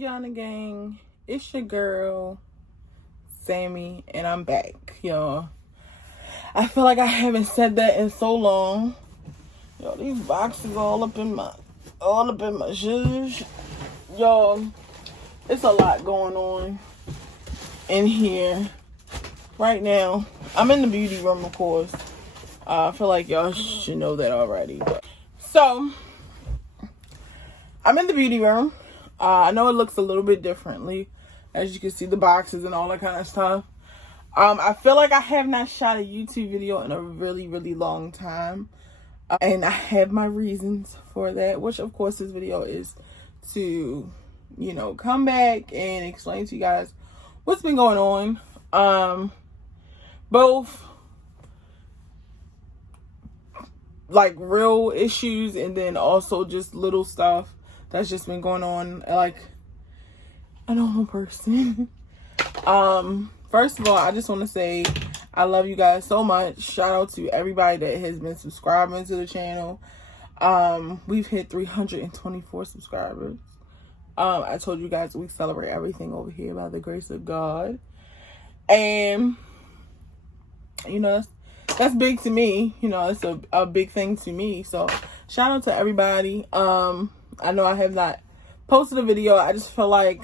Yana gang? It's your girl, Sammy, and I'm back, y'all. I feel like I haven't said that in so long. Yo, these boxes all up in my shoes. Y'all, it's a lot going on in here right now. I'm in the beauty room, of course. I feel like y'all should know that already. So, I'm in the beauty room. I know it looks a little bit differently. As you can see, the boxes and all that kind of stuff. I feel like I have not shot a YouTube video in a really, really long time. And I have my reasons for that. Which, of course, this video is to, come back and explain to you guys what's been going on. Both like real issues and then also just little stuff that's just been going on like a normal person. First of all, I just want to say I love you guys so much. Shout out to everybody that has been subscribing to the channel. We've hit 324 subscribers. I told you guys we celebrate everything over here by the grace of God. And that's big to me. It's a big thing to me. So shout out to everybody. I know I have not posted a video. I just feel like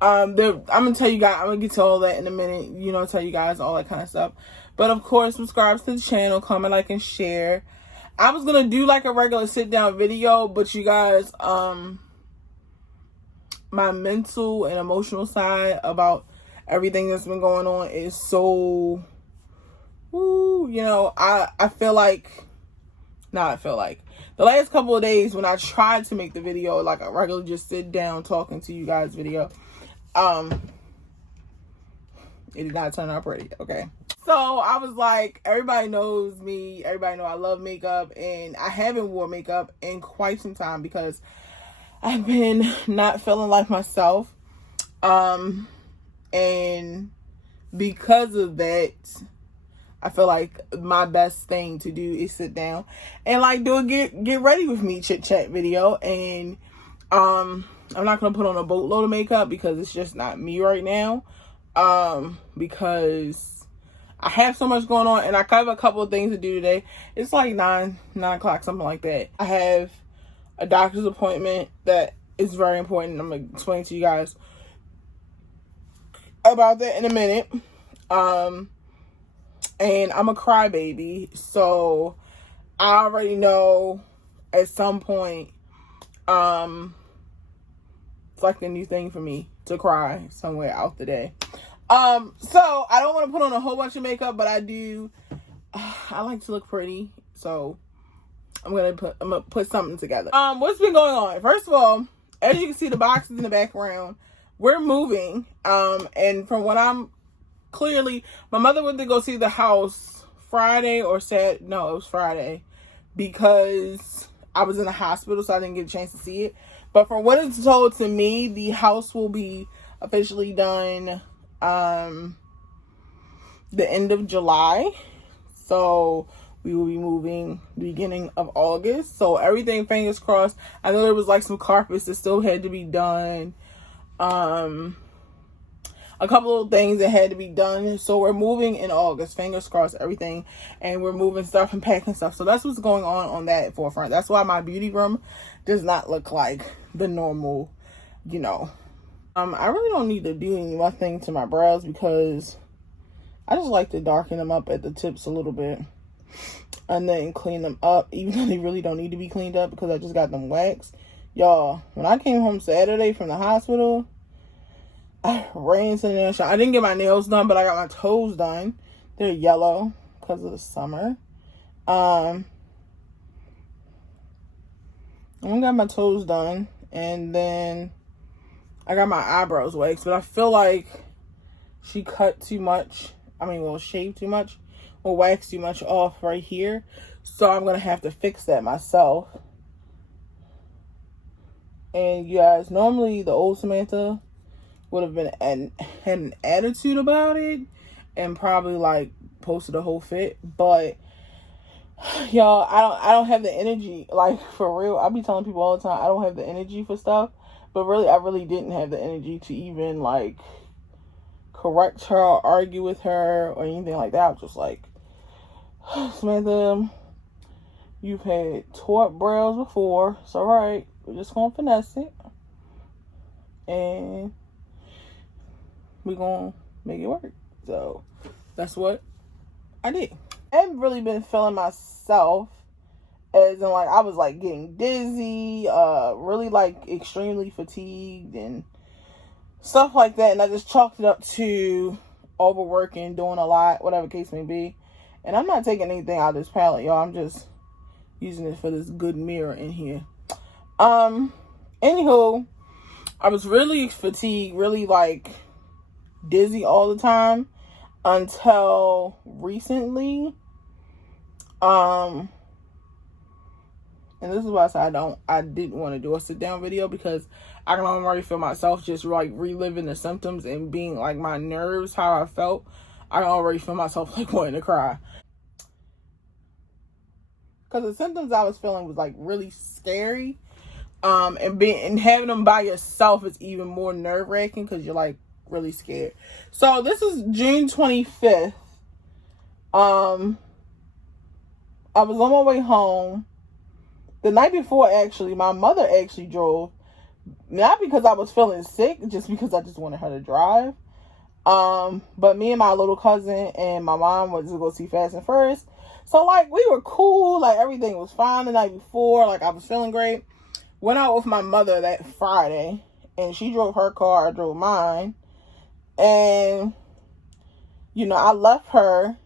I'm gonna tell you guys, I'm gonna get to all that in a minute, tell you guys all that kind of stuff. But of course, subscribe to the channel, comment, like, and share. I was gonna do like a regular sit down video, but you guys, my mental and emotional side about everything that's been going on is so I feel like the last couple of days when I tried to make the video like a regular just sit down talking to you guys video, it did not turn out pretty. Okay, so I was like, everybody knows me, everybody know I love makeup, and I haven't worn makeup in quite some time because I've been not feeling like myself, and because of that, I feel like my best thing to do is sit down and like do a get ready with me chit chat video. And I'm not gonna put on a boatload of makeup because it's just not me right now. Because I have so much going on and I have a couple of things to do today. It's like 9 o'clock, something like that. I have a doctor's appointment that is very important. I'm gonna explain to you guys about that in a minute. And I'm a crybaby, so I already know at some point, it's like the new thing for me to cry somewhere out the day. So I don't want to put on a whole bunch of makeup, but I do. I like to look pretty, so I'm gonna put something together. What's been going on? First of all, as you can see, the boxes in the background. We're moving. And from what I'm clearly, my mother went to go see the house Friday or Saturday. No, it was Friday because I was in the hospital, so I didn't get a chance to see it. But from what it's told to me, the house will be officially done the end of July. So we will be moving the beginning of August. So everything, fingers crossed. I know there was like some carpets that still had to be done. A couple of things that had to be done. So we're moving in August, fingers crossed, everything. And we're moving stuff and packing stuff. So that's what's going on that forefront. That's why my beauty room does not look like the normal, I really don't need to do anything to my brows because I just like to darken them up at the tips a little bit. And then clean them up, even though they really don't need to be cleaned up because I just got them waxed. Y'all, when I came home Saturday from the hospital, I ran to the nail shop. I didn't get my nails done, but I got my toes done. They're yellow because of the summer. I got my toes done, and then I got my eyebrows waxed. But I feel like she cut too much. Shaved too much or waxed too much off right here. So I'm gonna have to fix that myself. And you guys, normally the old Samantha would have had an attitude about it and probably like posted a whole fit, but y'all, I don't have the energy, like, for real. I be telling people all the time I don't have the energy for stuff, But really, I really didn't have the energy to even, like, correct her or argue with her or anything like that. I was just like, Samantha, you've had taught brails before. It's all right. We're just going to finesse it. And we're going to make it work. So that's what I did. I haven't really been feeling myself, as in, like, I was, like, getting dizzy, really, like, extremely fatigued and stuff like that. And I just chalked it up to overworking, doing a lot, whatever case may be. And I'm not taking anything out of this palette, y'all. I'm just using it for this good mirror in here. Anywho, I was really fatigued, really, like, dizzy all the time until recently. And this is why I said I didn't want to do a sit down video, because I can already feel myself just like reliving the symptoms and being like my nerves, how I felt. I can already feel myself like wanting to cry. Because the symptoms I was feeling was like really scary. And having them by yourself is even more nerve wracking because you're like really scared. So this is June 25th. I was on my way home. The night before, actually, my mother actually drove. Not because I was feeling sick, just because I just wanted her to drive. But me and my little cousin and my mom went to go see Fast and Furious. So, like, we were cool. Like, everything was fine the night before. Like, I was feeling great. Went out with my mother that Friday. And she drove her car. I drove mine. And, you know, I left her.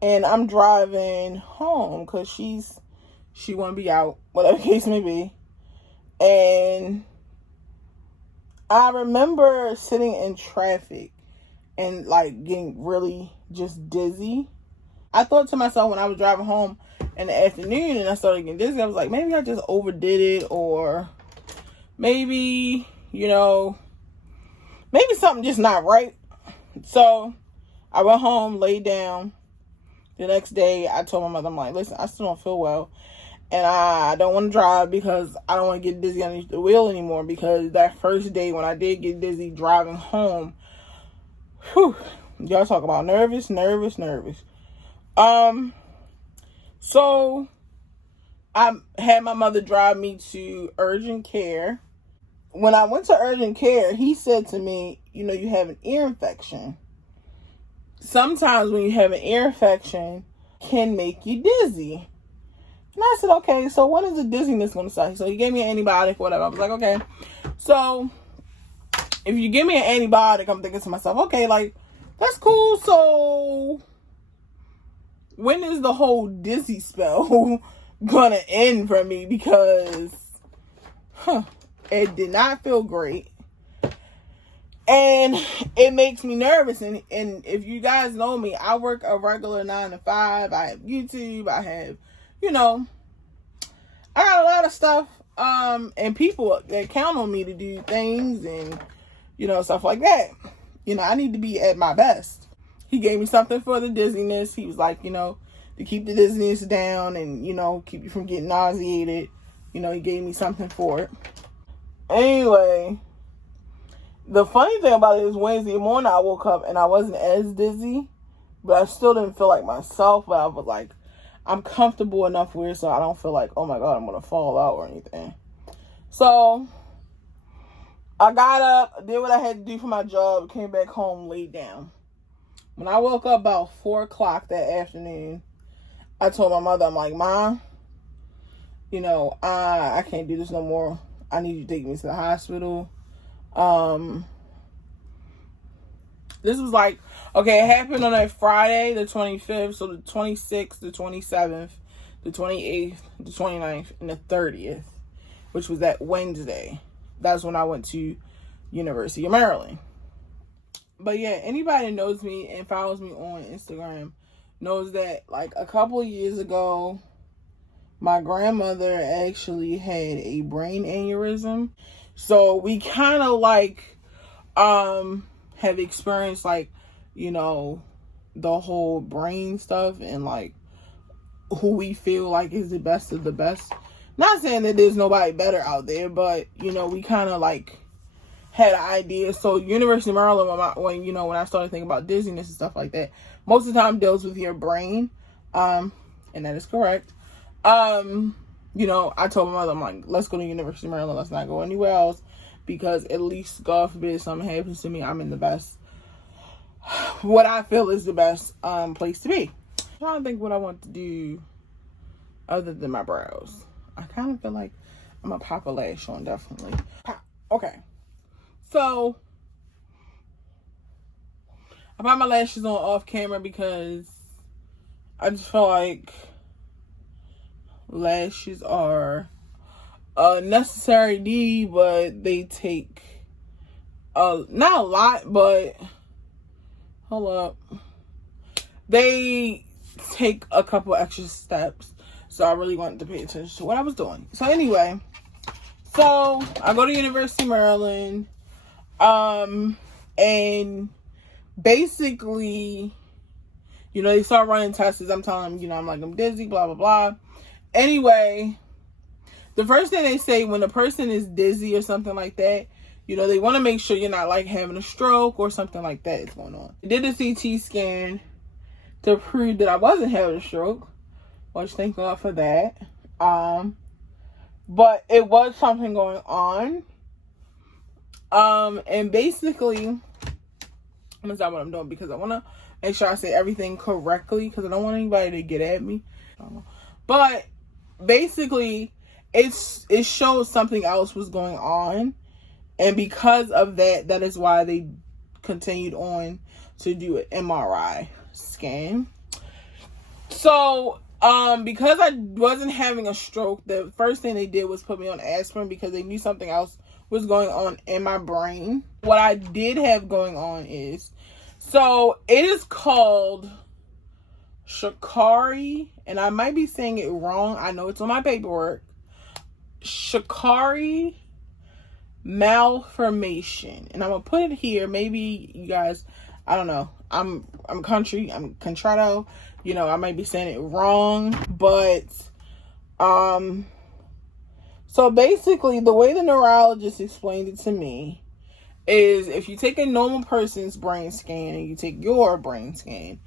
And I'm driving home because she want to be out, whatever the case may be. And I remember sitting in traffic and like getting really just dizzy. I thought to myself when I was driving home in the afternoon and I started getting dizzy, I was like, maybe I just overdid it, or maybe, you know, maybe something just not right. So I went home, laid down. The next day, I told my mother, I'm like, listen, I still don't feel well. And I don't want to drive because I don't want to get dizzy underneath the wheel anymore. Because that first day when I did get dizzy driving home, whew, y'all talk about nervous. So I had my mother drive me to urgent care. When I went to urgent care, he said to me, you know, you have an ear infection. Sometimes when you have an ear infection, it can make you dizzy. And I said, okay, so when is the dizziness going to start? So he gave me an antibiotic, whatever. I was like, okay. So if you give me an antibiotic, I'm thinking to myself, okay, like, that's cool. So when is the whole dizzy spell going to end for me? Because it did not feel great. And it makes me nervous. And if you guys know me, I work a regular 9 to 5. I have YouTube. I have, you know, I got a lot of stuff. And people that count on me to do things and, you know, stuff like that. You know, I need to be at my best. He gave me something for the dizziness. He was like, you know, to keep the dizziness down and, you know, keep you from getting nauseated. You know, he gave me something for it. Anyway, the funny thing about it is Wednesday morning I woke up and I wasn't as dizzy, but I still didn't feel like myself. But I was like, I'm comfortable enough where so I don't feel like, oh my God, I'm going to fall out or anything. So I got up, did what I had to do for my job, came back home, laid down. When I woke up about 4 o'clock that afternoon, I told my mother, I'm like, Mom, you know, I can't do this no more. I need you to take me to the hospital. This was like, okay, it happened on a Friday, the 25th, so the 26th, the 27th, the 28th, the 29th, and the 30th, which was that Wednesday. That's when I went to University of Maryland. But yeah, anybody that knows me and follows me on Instagram knows that like a couple of years ago, my grandmother actually had a brain aneurysm. So we kind of like have experienced like, you know, the whole brain stuff and like who we feel like is the best of the best. Not saying that there's nobody better out there, but, you know, we kind of like had an idea. So University of Maryland, when I started thinking about dizziness and stuff like that, most of the time deals with your brain. And that is correct. You know, I told my mother, I'm like, let's go to University of Maryland. Let's not go anywhere else, because at least, God forbid, something happens to me, I'm in the best, what I feel is the best place to be. I'm trying to think what I want to do other than my brows. I kind of feel like I'm gonna pop a lash on, definitely. Okay, so I pop my lashes on off camera because I just feel like lashes are a necessary need, but they take not a lot, but hold up, they take a couple extra steps. So I really wanted to pay attention to what I was doing. So anyway, so I go to University of Maryland, and basically, you know, they start running tests. I'm telling them, you know, I'm dizzy, blah, blah, blah. Anyway, the first thing they say when a person is dizzy or something like that, you know, they want to make sure you're not like having a stroke or something like that is going on. I did a CT scan to prove that I wasn't having a stroke, which thank God for that. But it was something going on. And basically, I'm gonna stop what I'm doing because I want to make sure I say everything correctly, because I don't want anybody to get at me. But basically, it shows something else was going on, and because of that, that is why they continued on to do an MRI scan. So, because I wasn't having a stroke, the first thing they did was put me on aspirin because they knew something else was going on in my brain. What I did have going on is, so it is called Shikari, and I might be saying it wrong. I know it's on my paperwork. Shikari malformation, and I'm gonna put it here. Maybe you guys, I don't know. I'm contrito. You know, I might be saying it wrong, but so basically, the way the neurologist explained it to me is, if you take a normal person's brain scan and you take your brain scan,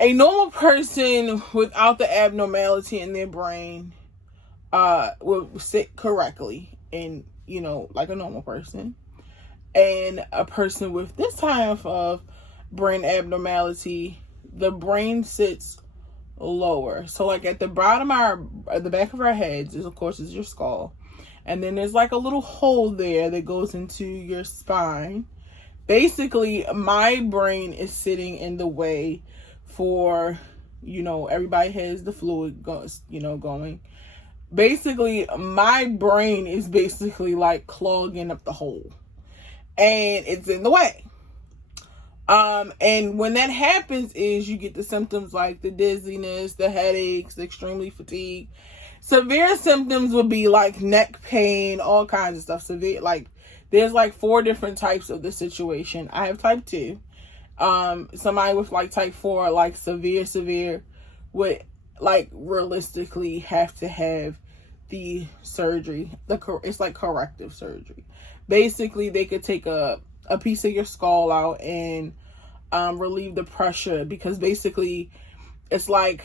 a normal person without the abnormality in their brain will sit correctly and, you know, like a normal person. And a person with this type of brain abnormality, the brain sits lower. So like at the bottom of the back of our heads is, of course, is your skull. And then there's like a little hole there that goes into your spine. Basically, my brain is sitting in the way for, you know, everybody has the fluid going. Basically, my brain is basically like clogging up the hole, and it's in the way. And when that happens is you get the symptoms like the dizziness, the headaches, the extremely fatigue. Severe symptoms would be like neck pain, all kinds of stuff. Severe, like there's like 4 different types of the situation. I have type 2. Somebody with like type 4, like severe would like realistically have to have the surgery. It's like corrective surgery. Basically, they could take a piece of your skull out and relieve the pressure, because basically it's like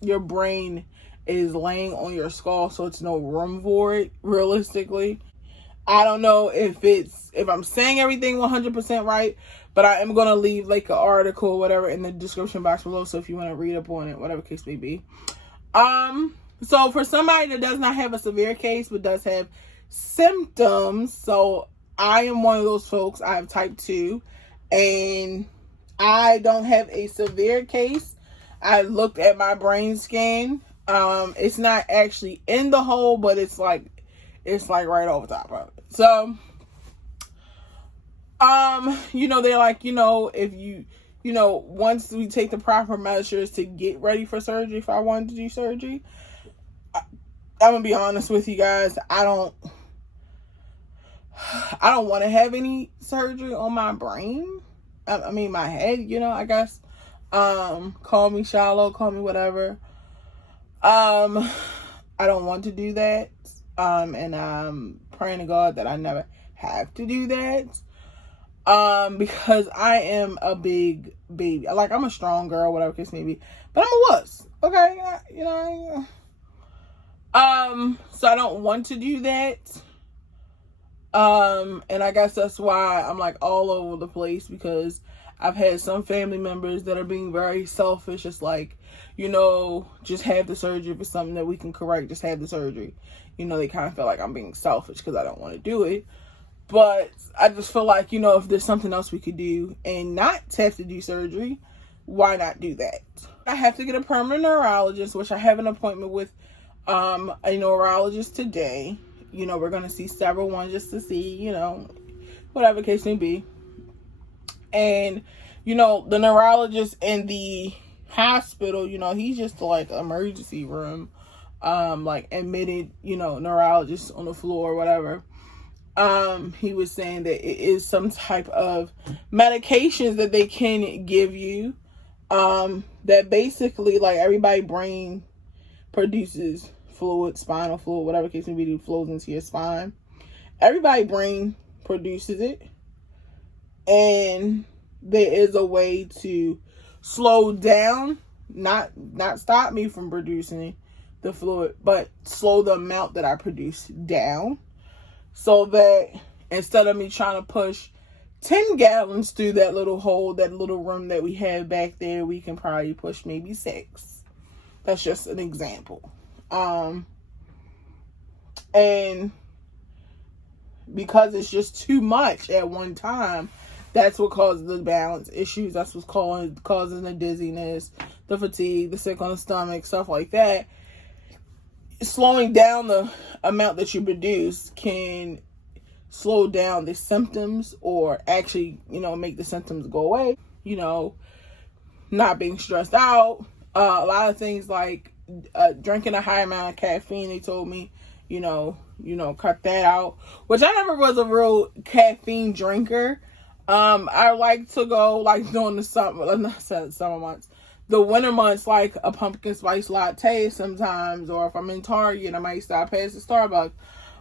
your brain is laying on your skull, so it's no room for it, realistically. I don't know if I'm saying everything 100% right, but I am going to leave like an article or whatever in the description box below, so if you want to read up on it, whatever case may be. So for somebody that does not have a severe case but does have symptoms, so I am one of those folks. I have type 2, and I don't have a severe case. I looked at my brain scan. It's not actually in the hole, but it's like right over top of it. So, you know, they're like, you know, if you know, once we take the proper measures to get ready for surgery, if I wanted to do surgery, I'm gonna be honest with you guys. I don't want to have any surgery on my brain. I mean, my head, you know, I guess. Call me shallow, call me whatever. I don't want to do that. And I'm praying to God that I never have to do that. Because I am a big baby. Like, I'm a strong girl, whatever case may be. But I'm a wuss. Okay? You know. So I don't want to do that. And I guess that's why I'm like all over the place, because I've had some family members that are being very selfish. It's like, you know, just have the surgery for something that we can correct. Just have the surgery. You know, they kind of feel like I'm being selfish because I don't want to do it. But I just feel like, you know, if there's something else we could do and not have to do surgery, why not do that? I have to get a permanent neurologist, which I have an appointment with a neurologist today. You know, we're going to see several ones just to see, you know, whatever case may be. And, you know, the neurologist in the hospital, you know, he's just like emergency room, like admitted, you know, neurologist on the floor or whatever. He was saying that it is some type of medications that they can give you, that basically, like, everybody brain produces fluid, spinal fluid, whatever case may be, that flows into your spine. Everybody brain produces it, and there is a way to slow down, not stop me from producing the fluid, but slow the amount that I produce down, so that instead of me trying to push 10 gallons through that little hole, that little room that we have back there, we can probably push maybe 6. That's just an example. And because it's just too much at one time, that's what causes the balance issues. That's what's causing the dizziness, the fatigue, the sick on the stomach, stuff like that. Slowing down the amount that you produce can slow down the symptoms, or actually, you know, make the symptoms go away. You know, not being stressed out. A lot of things like drinking a high amount of caffeine, they told me, you know, cut that out, which I never was a real caffeine drinker. I like to go, like, during the summer months, the winter months, like a pumpkin spice latte sometimes, or if I'm in Target, I might stop past the Starbucks,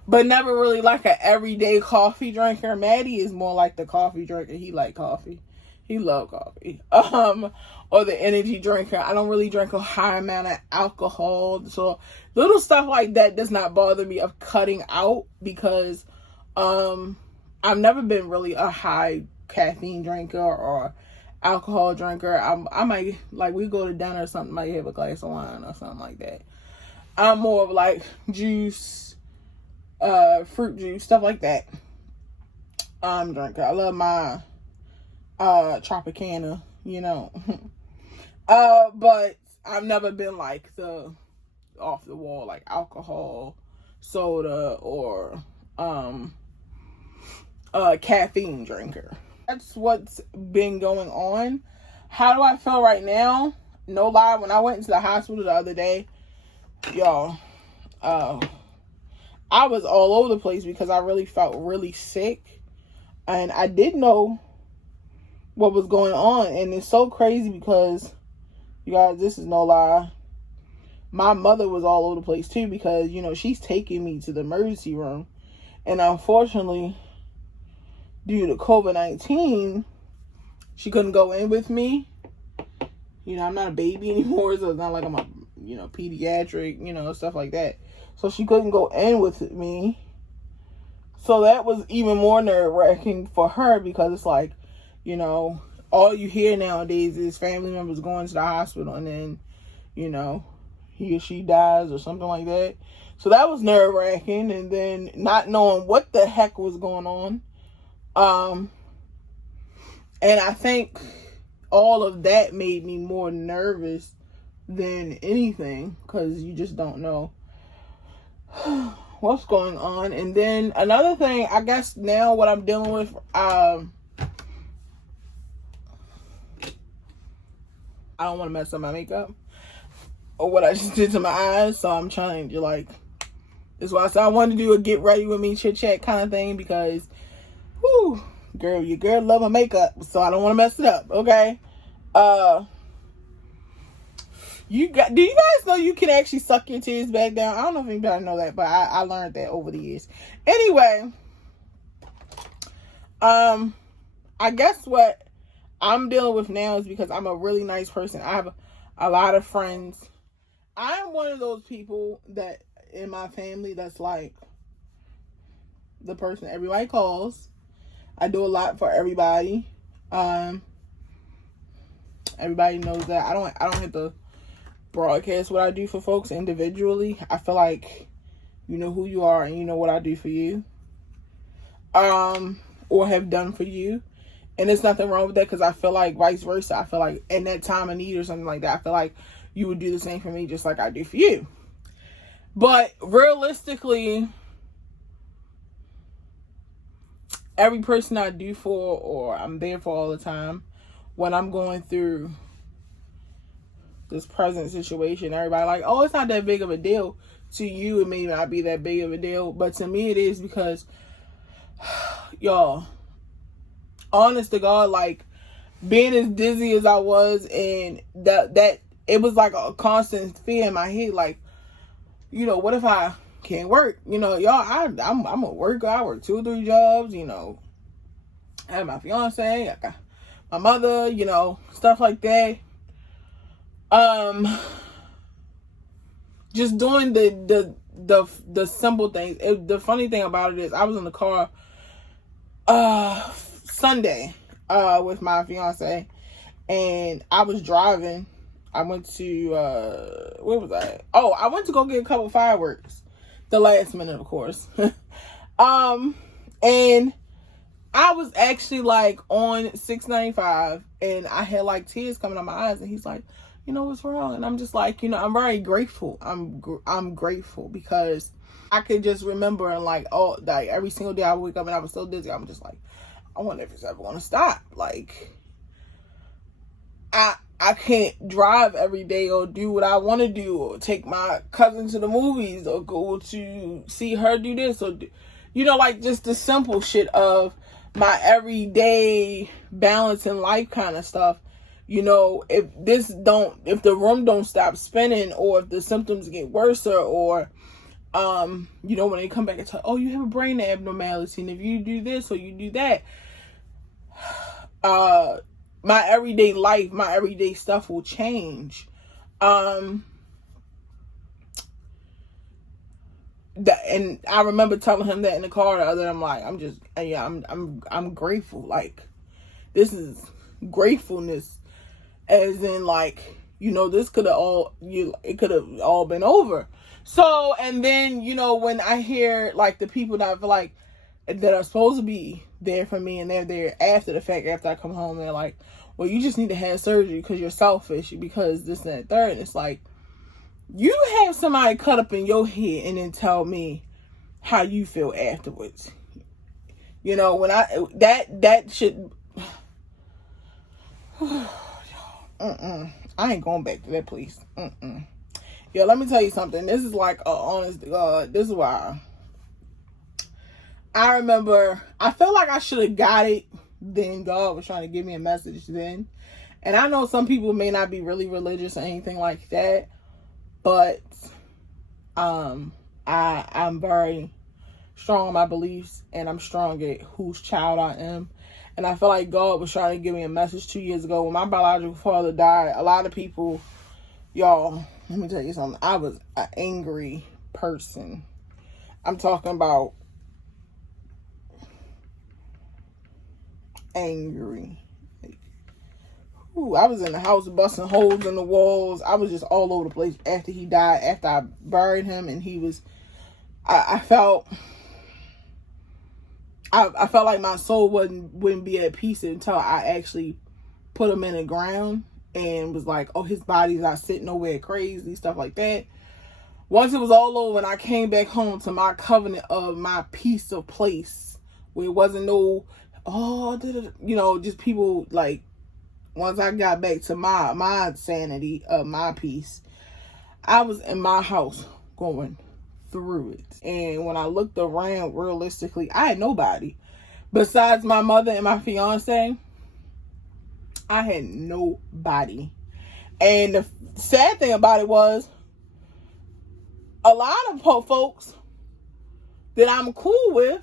but never really like an everyday coffee drinker. Maddie is more like the coffee drinker. He like coffee. He love coffee. Or the energy drinker. I don't really drink a high amount of alcohol. So little stuff like that does not bother me of cutting out, because I've never been really a high caffeine drinker or alcohol drinker. I might, like, we go to dinner or something, might have a glass of wine or something like that. I'm more of like juice, fruit juice, stuff like that. Drinker. I love my Tropicana, you know. But I've never been like the off the wall, like alcohol, soda, or caffeine drinker. That's what's been going on. How do I feel right now? No lie, when I went into the hospital the other day, y'all, I was all over the place because I really felt really sick, and I didn't know what was going on. And it's so crazy because, you guys, this is no lie, my mother was all over the place too, because, you know, she's taking me to the emergency room, and unfortunately, due to COVID-19, she couldn't go in with me. You know, I'm not a baby anymore, so it's not like I'm a, you know, pediatric, you know, stuff like that. So she couldn't go in with me. So that was even more nerve-wracking for her, because it's like, you know, all you hear nowadays is family members going to the hospital and then, you know, he or she dies or something like that. So that was nerve-wracking, and then not knowing what the heck was going on. And I think all of that made me more nervous than anything, because you just don't know what's going on. And then another thing, I guess now what I'm dealing with, I don't want to mess up my makeup or what I just did to my eyes, so I'm trying to, like, that's why I said I wanted to do a get ready with me chit chat kind of thing, because whew, girl, your girl love her makeup, so I don't want to mess it up, okay? Do you guys know you can actually suck your tears back down? I don't know if anybody know that, but I learned that over the years. Anyway, I guess what I'm dealing with now is because I'm a really nice person. I have a lot of friends. I'm one of those people that in my family that's like the person everybody calls. I do a lot for everybody. Everybody knows that. I don't have to broadcast what I do for folks individually. I feel like you know who you are and you know what I do for you. Or have done for you. And there's nothing wrong with that, because I feel like vice versa. I feel like in that time of need or something like that, I feel like you would do the same for me just like I do for you. But realistically, every person I do for or I'm there for all the time, when I'm going through this present situation, everybody like, oh, it's not that big of a deal. To you, it may not be that big of a deal, but to me it is, because y'all, honest to God, like being as dizzy as I was, and that it was like a constant fear in my head, like, you know, what if I can't work? You know, y'all, I'm a worker. I work 2 or 3 jobs. You know, I have my fiance, I got my mother. You know, stuff like that. Just doing the simple things. The funny thing about it is, I was in the car Sunday with my fiance, and I was driving. I went to where was I? Oh, I went to go get a couple fireworks. The last minute, of course. And I was actually like on 695, and I had like tears coming out my eyes, and he's like, you know, what's wrong? And I'm just like, you know, I'm very grateful. I'm grateful because I could just remember, and like, oh, like every single day I would wake up and I was so dizzy. I'm just like, I wonder if it's ever going to stop. Like, I can't drive every day or do what I want to do, or take my cousin to the movies, or go to see her do this, or you know, like just the simple shit of my everyday balance in life kind of stuff. You know, if the room don't stop spinning, or if the symptoms get worse, or you know, when they come back and tell, oh, you have a brain abnormality, and if you do this or you do that, my everyday life, my everyday stuff will change. And I remember telling him that in the car the other day. I'm like, I'm grateful. Like, this is gratefulness, as in, like, you know, this could have it could have all been over. So, and then, you know, when I hear like the people that I feel like that are supposed to be there for me, and they're there after the fact, after I come home, they're like, well, you just need to have surgery because you're selfish, because this and that third. And it's like, you have somebody cut up in your head and then tell me how you feel afterwards. You know, when that should I ain't going back to that place. Yeah, let me tell you something. This is like a honest to God. This is why I remember I felt like I should have got it then. God was trying to give me a message then. And I know some people may not be really religious or anything like that, but I'm very strong in my beliefs, and I'm strong at whose child I am. And I feel like God was trying to give me a message 2 years ago when my biological father died. A lot of people, y'all, let me tell you something. I was an angry person. I'm talking about angry. I was in the house busting holes in the walls. I was just all over the place after he died, after I buried him, and he was, I felt like my soul wouldn't be at peace until I actually put him in the ground, and was like, oh, his body's not sitting nowhere crazy, stuff like that. Once it was all over, and I came back home to my covenant of my peace of place, where it wasn't no, you know, just people like, once I got back to my sanity of my peace, I was in my house going through it. And when I looked around, realistically, I had nobody. Besides my mother and my fiance, I had nobody. And the sad thing about it was, a lot of folks that I'm cool with,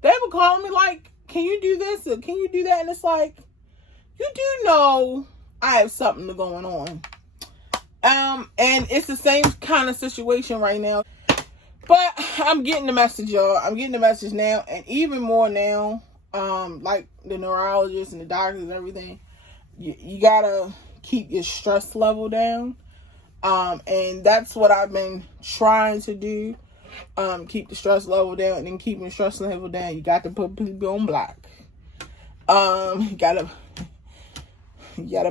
they were calling me like, can you do this or can you do that? And it's like, you do know I have something going on. And it's the same kind of situation right now. But I'm getting the message, y'all. I'm getting the message now, and even more now. Like the neurologists and the doctors and everything, you gotta keep your stress level down. And that's what I've been trying to do. Keep the stress level down, and then keeping the stress level down, you got to put people on block. You gotta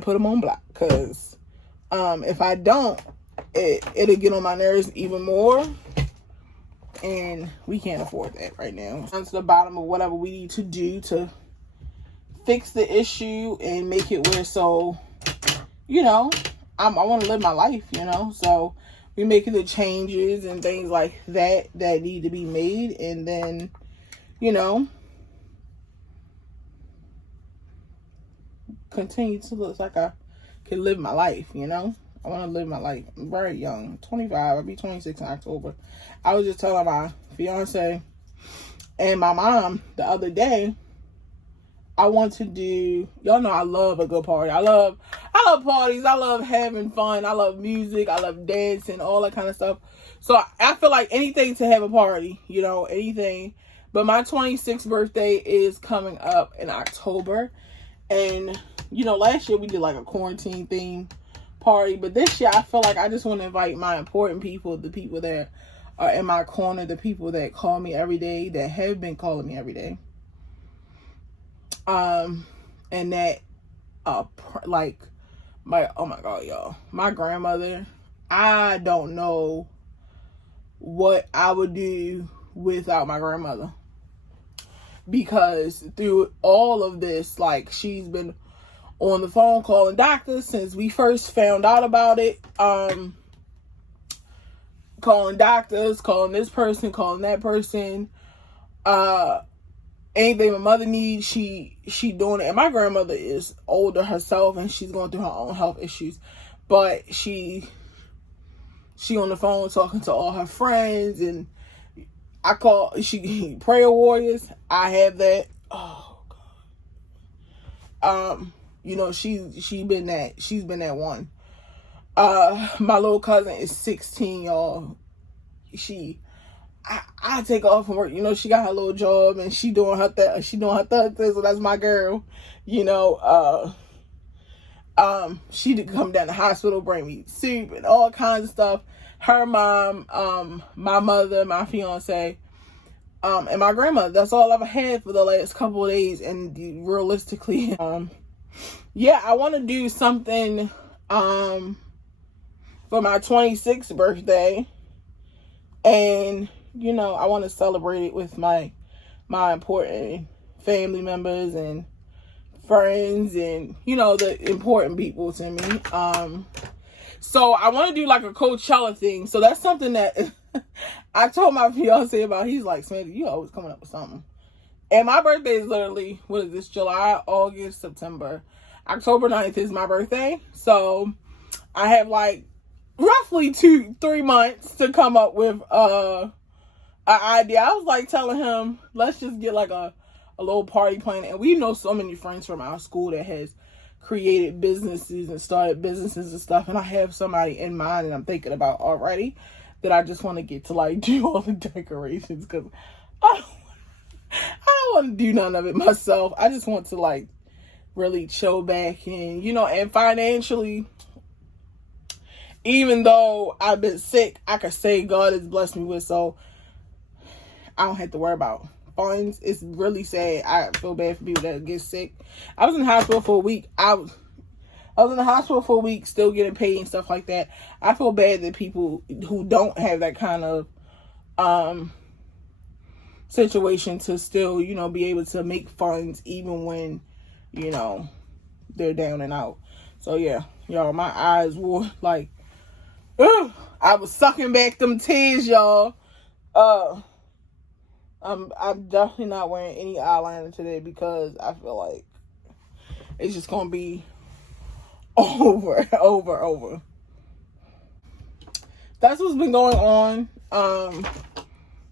put them on block, because if I don't, it'll get on my nerves even more. And we can't afford that right now. Down to the bottom of whatever we need to do to fix the issue and make it where, so, you know, I want to live my life, you know. So we making the changes and things like that need to be made. And then, you know, continue to look like I can live my life, you know. I want to live my life. I'm very young, 25. I'll be 26 in October. I was just telling my fiance and my mom the other day, I want to do, y'all know I love a good party. I love parties. I love having fun. I love music. I love dancing, all that kind of stuff. So I feel like anything to have a party, you know, anything. But my 26th birthday is coming up in October. And, you know, last year we did like a quarantine theme party, but this year I feel like I just want to invite my important people, the people that are in my corner, the people that call me every day, that have been calling me every day, and that like oh my god, y'all, my grandmother, I don't know what I would do without my grandmother, because through all of this, like, she's been on the phone calling doctors since we first found out about it. Calling doctors, calling this person, calling that person. Anything my mother needs, she doing it. And my grandmother is older herself, and she's going through her own health issues. But she on the phone talking to all her friends, and I call prayer warriors. I have that. Oh God. You know, she's been that one. My little cousin is 16, y'all. I take off from work. You know, she got her little job and she doing her thing. So that's my girl. You know, she did come down to the hospital, bring me soup and all kinds of stuff. Her mom, my mother, my fiance, and my grandmother. That's all I've had for the last couple of days. And realistically, yeah, I want to do something for my 26th birthday, and you know, I want to celebrate it with my important family members and friends, and you know, the important people to me. So I want to do like a Coachella thing. So that's something that I told my fiance about. He's like, Samantha, you always coming up with something. And my birthday is literally, what is this, July, August, September. October 9th is my birthday. So I have like roughly 2-3 months to come up with an idea. I was like telling him, let's just get like a little party plan. And we know so many friends from our school that has created businesses and started businesses and stuff. And I have somebody in mind that I'm thinking about already, that I just want to get to like do all the decorations, because I don't want to do none of it myself. I just want to like really chill back, and you know, and financially, even though I've been sick, I could say God has blessed me with, so I don't have to worry about funds. It's really sad. I feel bad for people that get sick. I was in the hospital for a week. I was in the hospital for a week, still getting paid and stuff like that. I feel bad that people who don't have that kind of situation to still, you know, be able to make funds even when, you know, they're down and out. So yeah, y'all, my eyes were like, ugh, I was sucking back them tears, y'all. I'm definitely not wearing any eyeliner today, because I feel like it's just gonna be over. That's what's been going on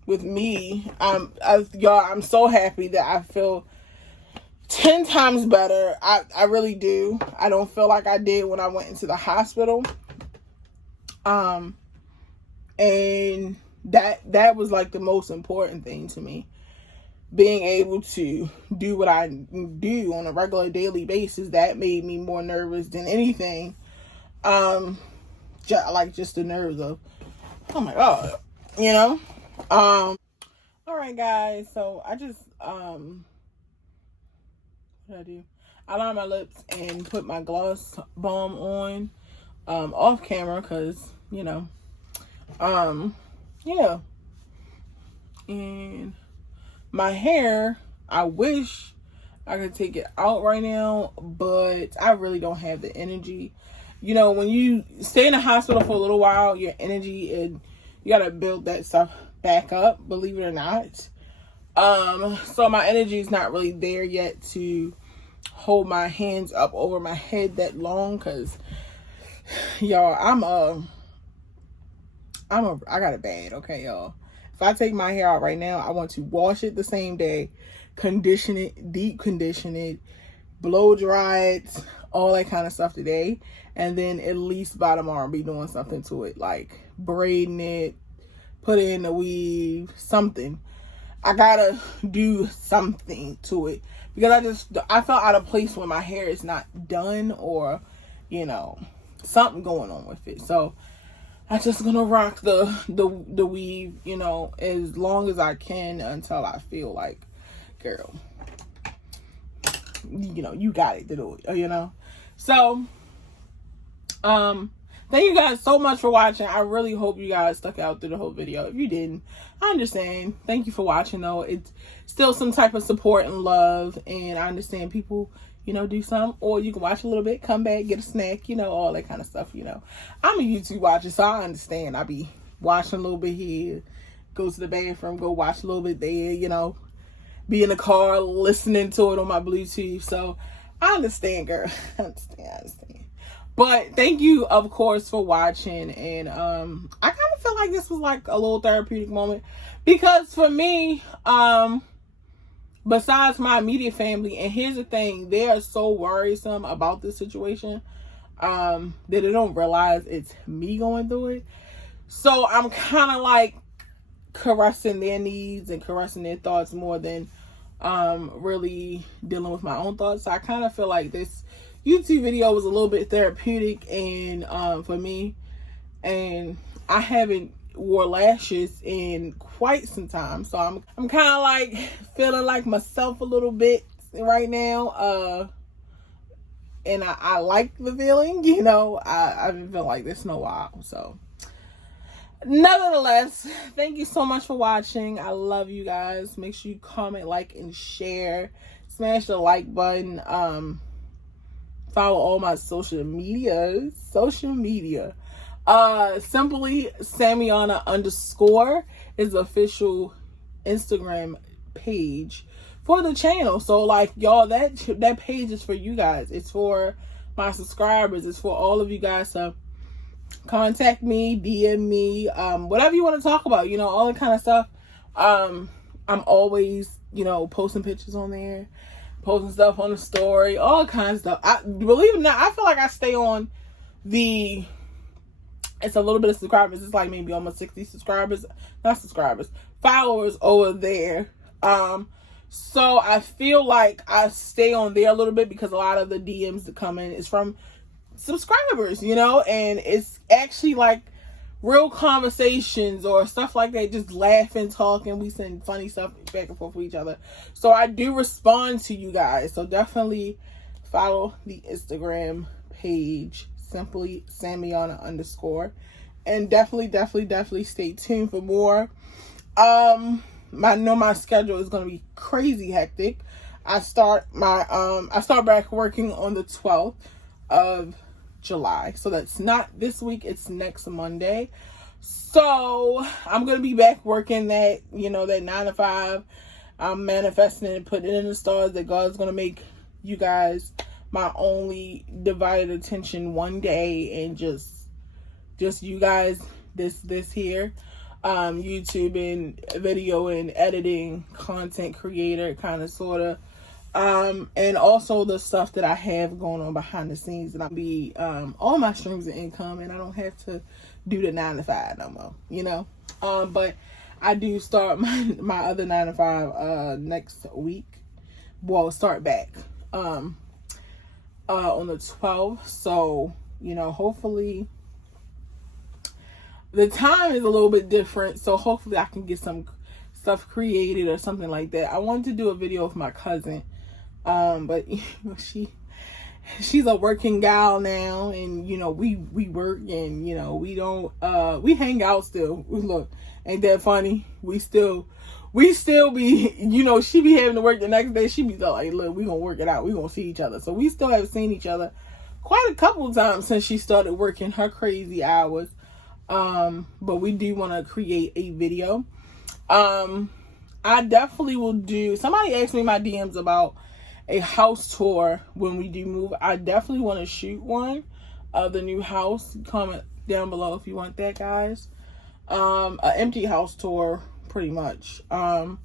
with me. Y'all, I'm so happy that I feel 10 times better. I really do. I don't feel like I did when I went into the hospital. And that was like the most important thing to me. Being able to do what I do on a regular daily basis, that made me more nervous than anything. Just the nerves of, oh my God, you know? All right, guys. So I just, what did I do? I lined my lips and put my gloss balm on, off camera, cause, yeah. And my hair, I wish I could take it out right now, but I really don't have the energy. You know, when you stay in the hospital for a little while, your energy, and you gotta build that stuff back up, believe it or not. So my energy is not really there yet to hold my hands up over my head that long, because y'all, I got it bad, okay, y'all. If I take my hair out right now, I want to wash it the same day, condition it, deep condition it, blow dry it, all that kind of stuff today, and then at least by tomorrow be doing something to it, like braiding it, put it in the weave, something. I gotta do something to it, because I felt out of place when my hair is not done, or something going on with it. So I'm just gonna rock the weave, as long as I can, until I feel like, girl, you got it to do it, So, thank you guys so much for watching. I really hope you guys stuck out through the whole video. If you didn't, I understand. Thank you for watching, though. It's still some type of support and love, and I understand people, do something, or you can watch a little bit, come back, get a snack, all that kind of stuff, I'm a YouTube watcher, so I understand. I be watching a little bit here, go to the bathroom, go watch a little bit there, be in the car listening to it on my Bluetooth. So I understand, girl. I understand. But thank you, of course, for watching. And I kind of feel like this was like a little therapeutic moment, because for me, besides my immediate family, and here's the thing, they are so worrisome about this situation that they don't realize it's me going through it. So I'm kind of like caressing their needs and caressing their thoughts more than really dealing with my own thoughts. So I kind of feel like this YouTube video was a little bit therapeutic and for me, and I haven't wore lashes in quite some time, so I'm kind of like feeling like myself a little bit right now, and I like the feeling, I've been feeling like this in a while. So nevertheless, thank you so much for watching. I love you guys. Make sure you comment, like, and share. Smash the like button. Follow all my social media. Simply Samiana _ is the official Instagram page for the channel. So like, y'all, that page is for you guys. It's for my subscribers. It's for all of you guys. So contact me, DM me, whatever you want to talk about, all that kind of stuff. I'm always, posting pictures on there, posting stuff on the story, all kinds of stuff. Believe it or not, I feel like I stay on it's a little bit of subscribers. It's like maybe almost 60 followers over there. So I feel like I stay on there a little bit, because a lot of the DMs that come in is from subscribers, and it's actually like real conversations or stuff like that, just laughing, talking. We send funny stuff back and forth with each other. So I do respond to you guys. So definitely follow the Instagram page, simply Samiana _ and definitely stay tuned for more. I know my schedule is going to be crazy hectic. I start back working on the 12th of July. So that's not this week, it's next Monday. So I'm going to be back working that, that 9 to 5. I'm manifesting and putting it in the stars that God's going to make you guys my only divided attention one day, and just you guys, this here, YouTube and video and editing, content creator, kind of, sort of, and also the stuff that I have going on behind the scenes, and I'll be all my streams of income, and I don't have to do the 9 to 5 no more, you know. But I do start my other 9 to 5 next week. Well, start back on the 12th. So, you know, hopefully the time is a little bit different, so hopefully I can get some stuff created or something like that. I wanted to do a video with my cousin, but you know, she's a working gal now, and you know, we work, and you know, we don't we hang out still. Look, ain't that funny? We still be, you know, she be having to work the next day. She be like, look, we gonna work it out, we gonna see each other. So we still have seen each other quite a couple of times since she started working her crazy hours. But we do want to create a video. I definitely will do, somebody asked me in my DMs about a house tour when we do move. I definitely want to shoot one of the new house. Comment down below if you want that, guys. An empty house tour, pretty much. And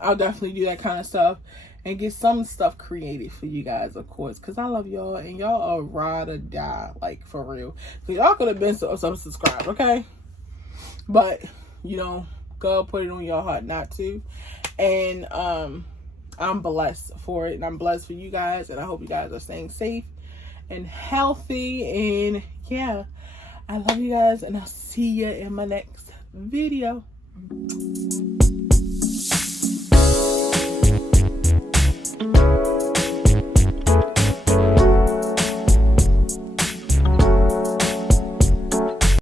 I'll definitely do that kind of stuff and get some stuff created for you guys, of course, because I love y'all, and y'all are ride or die, like, for real. So y'all could have been some subscribed, okay? But, you know, God put it on your heart not to. And I'm blessed for it, and I'm blessed for you guys, and I hope you guys are staying safe and healthy. And yeah, I love you guys, and I'll see you in my next video.